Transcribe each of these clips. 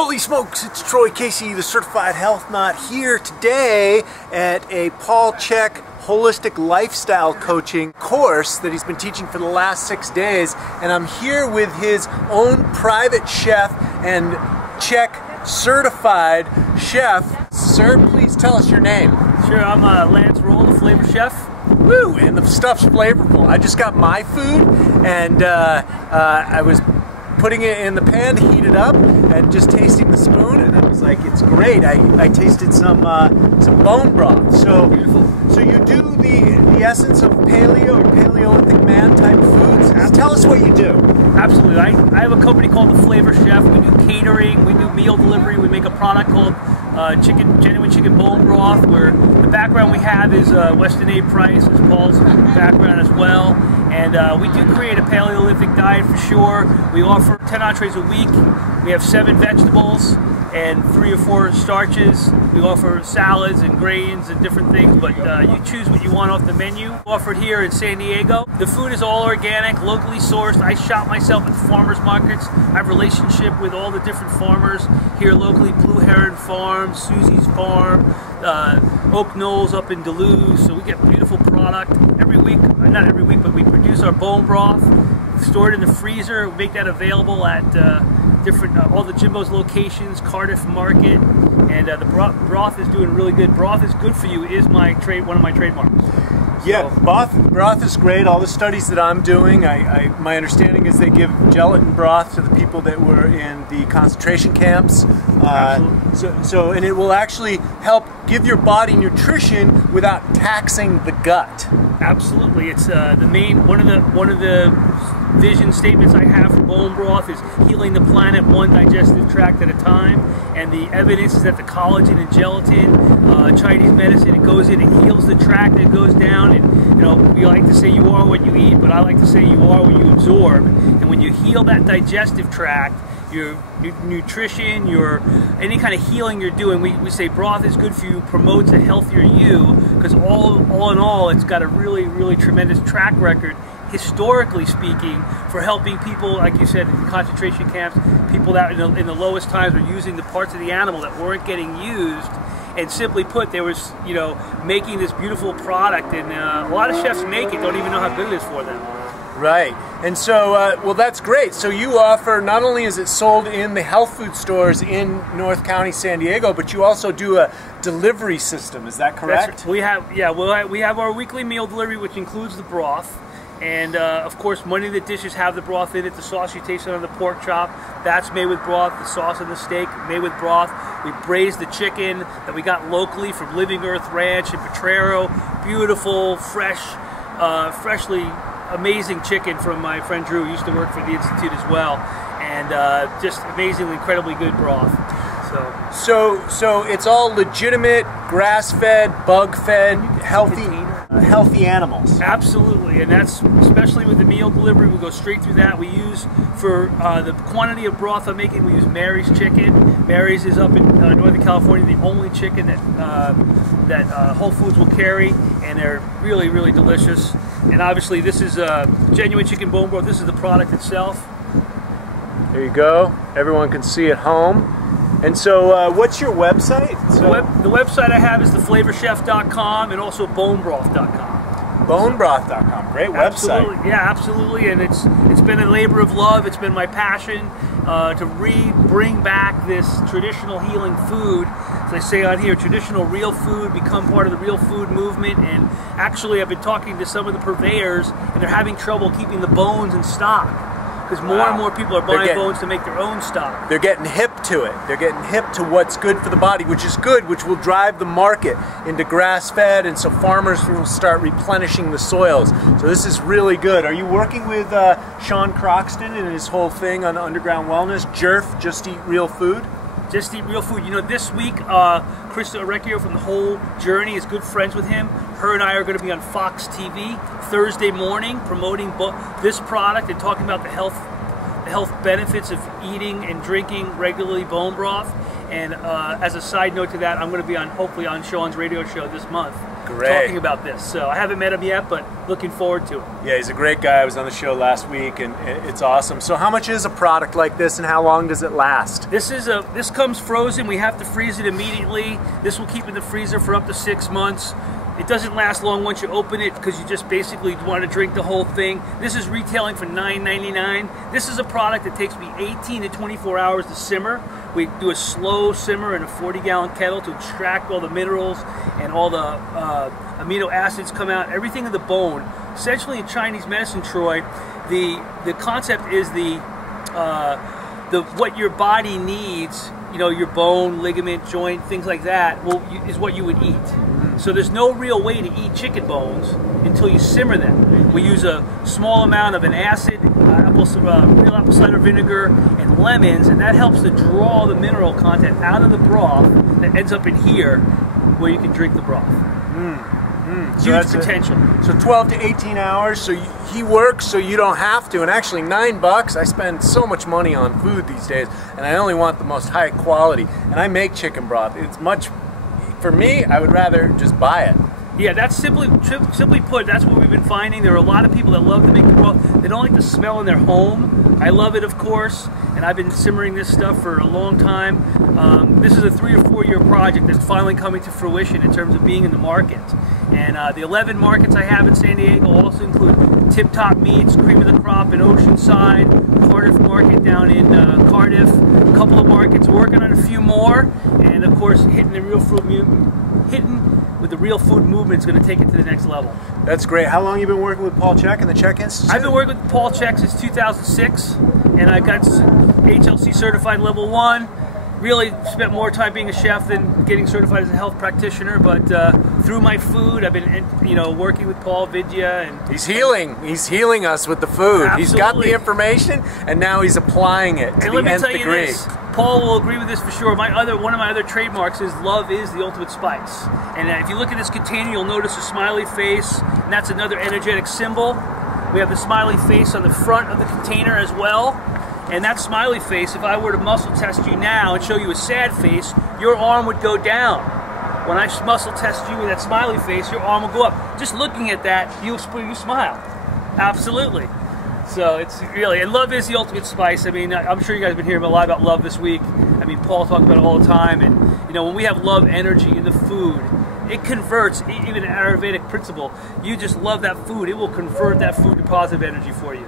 Holy smokes, it's Troy Casey, the Certified Health Nut, here today at a Paul Czech holistic lifestyle coaching course that he's been teaching for the last 6 days. And I'm here with his own private chef and Czech certified chef. Sir, please tell us your name. Sure, I'm Lance Roll, the flavor chef. Woo, and the stuff's flavorful. I just got my food and I was putting it in the pan to heat it up and just tasting the spoon, and I was like, it's great. I tasted some bone broth. So beautiful. So you do the essence of paleo or Paleolithic man type foods. Tell us what you do. Absolutely. I have a company called The Flavor Chef. We do catering, we do meal delivery, we make a product called genuine chicken bone broth, where the background we have is Weston A. Price, is Paul's background as well. And we do create a Paleolithic diet for sure. We offer 10 entrees a week. We have 7 vegetables and 3 or 4 starches. We offer salads and grains and different things, but you choose what you want off the menu. Offered here in San Diego. The food is all organic, locally sourced. I shop myself at the farmers markets. I have a relationship with all the different farmers here locally, Blue Heron Farm, Susie's Farm, Oak Knolls up in Duluth. So we get beautiful product every week, not every week, but we produce our bone broth, store it in the freezer, make that available at all the Jimbo's locations, Cardiff Market, and the broth is doing really good. Broth is good for you is one of my trademarks. Yeah, broth is great. All the studies that I'm doing, my understanding is they give gelatin broth to the people that were in the concentration camps. And it will actually help give your body nutrition without taxing the gut. Absolutely, it's one of the vision statements I have for bone broth is healing the planet one digestive tract at a time, and the evidence is that the collagen and gelatin, Chinese medicine, it goes in, it heals the tract, it goes down, and you know, we like to say you are what you eat, but I like to say you are what you absorb. And when you heal that digestive tract, your nutrition, any kind of healing you're doing, we say broth is good for you, promotes a healthier you, because all in all, it's got a really, really tremendous track record, historically speaking, for helping people, like you said, in concentration camps, people that in the lowest times were using the parts of the animal that weren't getting used. And simply put, they was, making this beautiful product, and a lot of chefs make it, don't even know how good it is for them. Right, and so, well, that's great. So you offer, not only is it sold in the health food stores in North County, San Diego, but you also do a delivery system, is that correct? We have our weekly meal delivery, which includes the broth. And of course, many of the dishes have the broth in it. The sauce you taste on the pork chop, that's made with broth. The sauce on the steak, made with broth. We braise the chicken that we got locally from Living Earth Ranch in Potrero. Beautiful, fresh, freshly amazing chicken from my friend Drew, who used to work for the Institute as well. And just amazingly, incredibly good broth. So it's all legitimate, grass-fed, bug-fed, healthy animals. Absolutely, and that's especially with the meal delivery. We go straight through that. We use for the quantity of broth I'm making. We use Mary's chicken. Mary's is up in Northern California, the only chicken that Whole Foods will carry, and they're really, really delicious. And obviously, this is genuine chicken bone broth. This is the product itself. There you go. Everyone can see at home. And so, what's your website? The website I have is theflavorchef.com and also bonebroth.com. Bonebroth.com, great website. Absolutely, yeah, absolutely, and it's been a labor of love. It's been my passion to bring back this traditional healing food. As I say on here, traditional real food, become part of the real food movement. And actually, I've been talking to some of the purveyors, and they're having trouble keeping the bones in stock, because more and more people are buying bones to make their own stock. They're getting hip to it. They're getting hip to what's good for the body, which is good, which will drive the market into grass-fed, and so farmers will start replenishing the soils. So this is really good. Are you working with Sean Croxton and his whole thing on Underground Wellness, JERF, Just Eat Real Food? Just Eat Real Food. This week, Krista Orecchio from The Whole Journey is good friends with him. Her and I are going to be on Fox TV Thursday morning promoting this product and talking about the health benefits of eating and drinking regularly bone broth. And as a side note to that, I'm going to be hopefully on Sean's radio show this month. Great. talking about this. So I haven't met him yet, but looking forward to it. Yeah, he's a great guy. I was on the show last week, and it's awesome. So how much is a product like this, and how long does it last? This comes frozen. We have to freeze it immediately. This will keep in the freezer for up to 6 months. It doesn't last long once you open it because you just basically want to drink the whole thing. This is retailing for $9.99. This is a product that takes me 18 to 24 hours to simmer. We do a slow simmer in a 40-gallon kettle to extract all the minerals and all the amino acids come out, everything in the bone. Essentially in Chinese medicine, Troy, the concept is what your body needs, you know, your bone, ligament, joint, things like that, is what you would eat. So there's no real way to eat chicken bones until you simmer them. We use a small amount of an acid, real apple cider vinegar, and lemons, and that helps to draw the mineral content out of the broth that ends up in here where you can drink the broth. Huge potential. So 12 to 18 hours, so he works so you don't have to, and actually $9, I spend so much money on food these days, and I only want the most high quality, and I make chicken broth. It's much, for me, I would rather just buy it. Yeah, that's simply put, that's what we've been finding. There are a lot of people that love to make the broth. They don't like the smell in their home. I love it, of course, and I've been simmering this stuff for a long time. This is a 3 or 4 year project that's finally coming to fruition in terms of being in the market. And the 11 markets I have in San Diego also include Tip Top Meats, Cream of the Crop in Oceanside, Cardiff Market down in Cardiff, a couple of markets, working on a few more, and of course hitting the real food with the real food movement is going to take it to the next level. That's great. How long have you been working with Paul Czech and the Czech Institute? I've been working with Paul Czech since 2006, and I got HLC certified level 1. Really spent more time being a chef than getting certified as a health practitioner, but through my food, I've been, you know, working with Paul Vidya, and he's healing us with the food. Absolutely. He's got the information, and now he's applying it to the nth degree. This, Paul will agree with this for sure. One of my other trademarks is love is the ultimate spice. And if you look at this container, you'll notice a smiley face, and that's another energetic symbol. We have the smiley face on the front of the container as well. And that smiley face, if I were to muscle test you now and show you a sad face, your arm would go down. When I muscle test you with that smiley face, your arm will go up. Just looking at that, you smile. Absolutely. So it's really, and love is the ultimate spice. I mean, I'm sure you guys have been hearing a lot about love this week. I mean, Paul talks about it all the time. And, you know, when we have love energy in the food, it converts, even an Ayurvedic principle, you just love that food. It will convert that food to positive energy for you.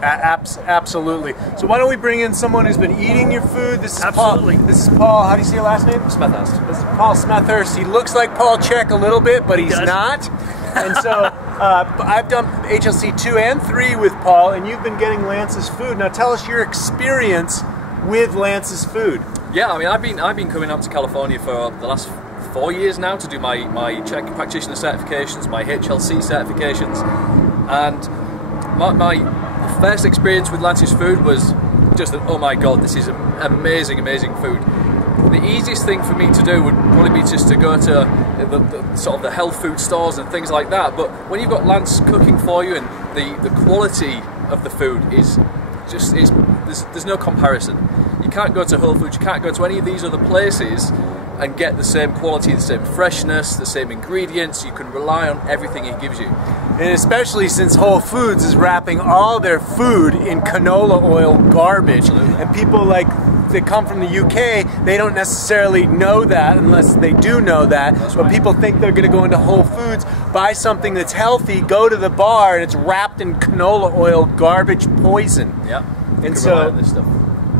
Absolutely. So why don't we bring in someone who's been eating your food? This is Absolutely. Paul. This is Paul. How do you say your last name? Smethurst. This is Paul Smethurst. He looks like Paul Czech a little bit, but he's not. And so I've done HLC 2 and 3 with Paul, and you've been getting Lance's food. Now tell us your experience with Lance's food. Yeah, I mean, I've been coming up to California for the last 4 years now to do my Czech practitioner certifications, my HLC certifications, and my first experience with Lance's food was just that, oh my god, this is amazing food. The easiest thing for me to do would probably be just to go to the sort of the health food stores and things like that, but when you've got Lance cooking for you and the quality of the food is just, there's no comparison. You can't go to Whole Foods, you can't go to any of these other places and get the same quality, the same freshness, the same ingredients. You can rely on everything he gives you. And especially since Whole Foods is wrapping all their food in canola oil garbage. Absolutely. And people that come from the UK, they don't necessarily know that unless they do know that. That's but right. people think they're going to go into Whole Foods, buy something that's healthy, go to the bar, and it's wrapped in canola oil garbage poison. Yeah. And so, this stuff.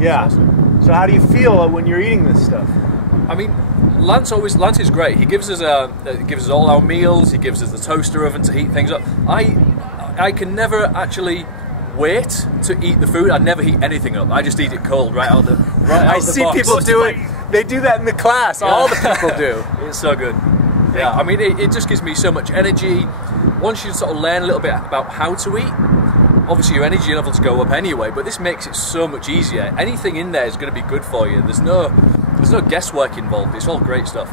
yeah. Awesome. So how do you feel when you're eating this stuff? I mean, Lance is great. He gives us all our meals. He gives us the toaster oven to heat things up. I can never actually wait to eat the food. I never heat anything up. I just eat it cold right out the box. I see people do it. They do that in the class. Yeah. All the people do. It's so good. Yeah, I mean, it just gives me so much energy. Once you sort of learn a little bit about how to eat, obviously your energy levels go up anyway, but this makes it so much easier. Anything in there is going to be good for you. There's no guesswork involved. It's all great stuff.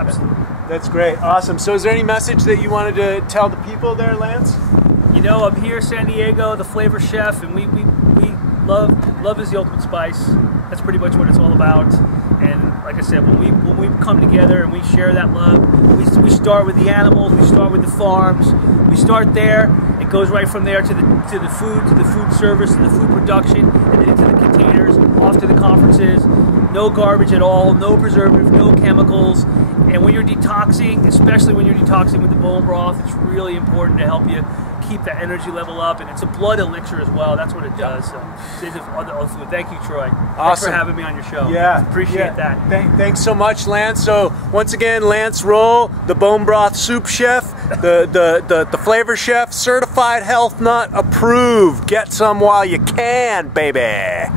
Absolutely. That's great. Awesome. So is there any message that you wanted to tell the people there, Lance? You know, I'm here, San Diego, the Flavor Chef, and we love is the ultimate spice. That's pretty much what it's all about. And like I said, when we come together and we share that love, we start with the animals, we start with the farms, we start there. It goes right from there to the food service, to the food production, and then into the containers, off to the conferences. No garbage at all, no preservatives, no chemicals. And when you're detoxing, especially when you're detoxing with the bone broth, it's really important to help you keep that energy level up. And it's a blood elixir as well. That's what it does. So, thank you, Troy. Awesome. Thanks for having me on your show. Yeah, appreciate that. Thanks so much, Lance. So once again, Lance Roll, the bone broth soup chef, the flavor chef, certified health nut approved. Get some while you can, baby.